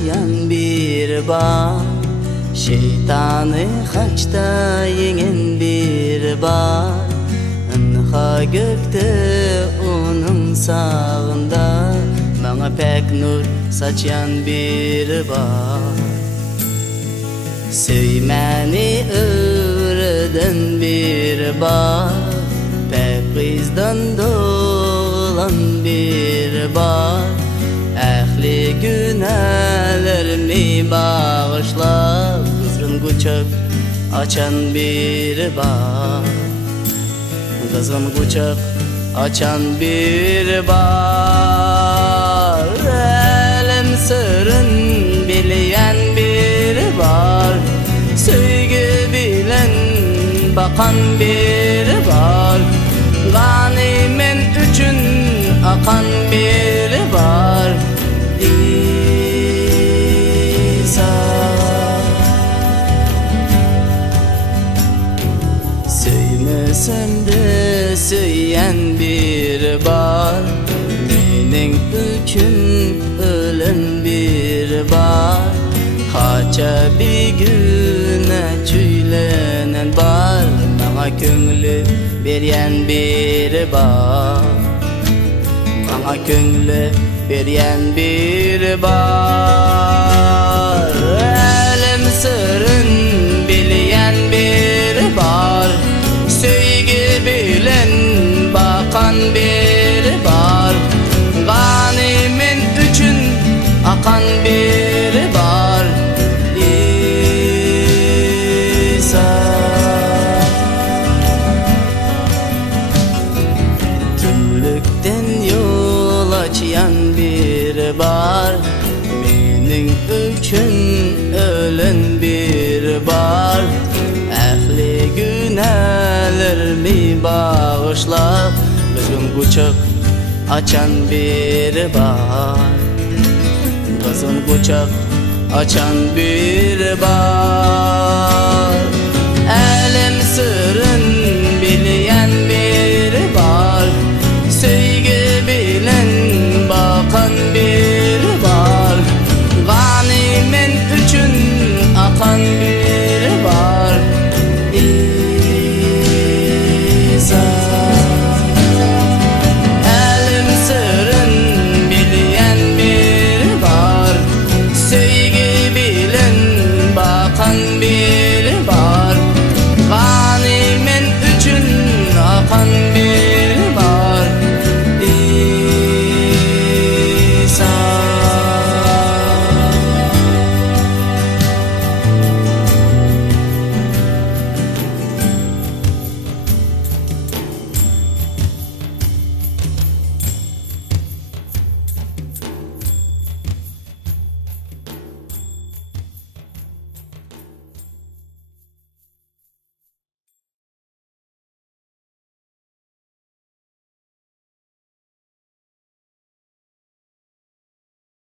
açyan bir bar, şeytanı haçta yengen bir bar. Inha gökte onun sağında, bana pek nur saçyan bir bar. Söymeni öğreden bir bar, pek kızdan dolan bir bar. Ehli günahlarımı bağışla, kızgın kucak açan bir bar. Kızgın kucak açan bir bar. Elim sırrın bileyen bir bar, sevgi bilen bakan bir bar. Ganimen üçün akan bir bar. İsa söymesem de söyyen bir bar, mening üçün ölen bir bar. Haça bir güne çüylenen bar, bana köngülü beryen bir bar. Bana köngülü beryen bir bar. Elim sırrın bileyen bir bar, sevgi bilen bakan bir bar. Ganimin üçün akan bir bar. İsa tümlükten yol açyan bir bar, mening üçün ölen bir bar. Ehli günahlarımı bağışla, kızgın kucak açan bir bar. Kızgın kucak açan bir bar.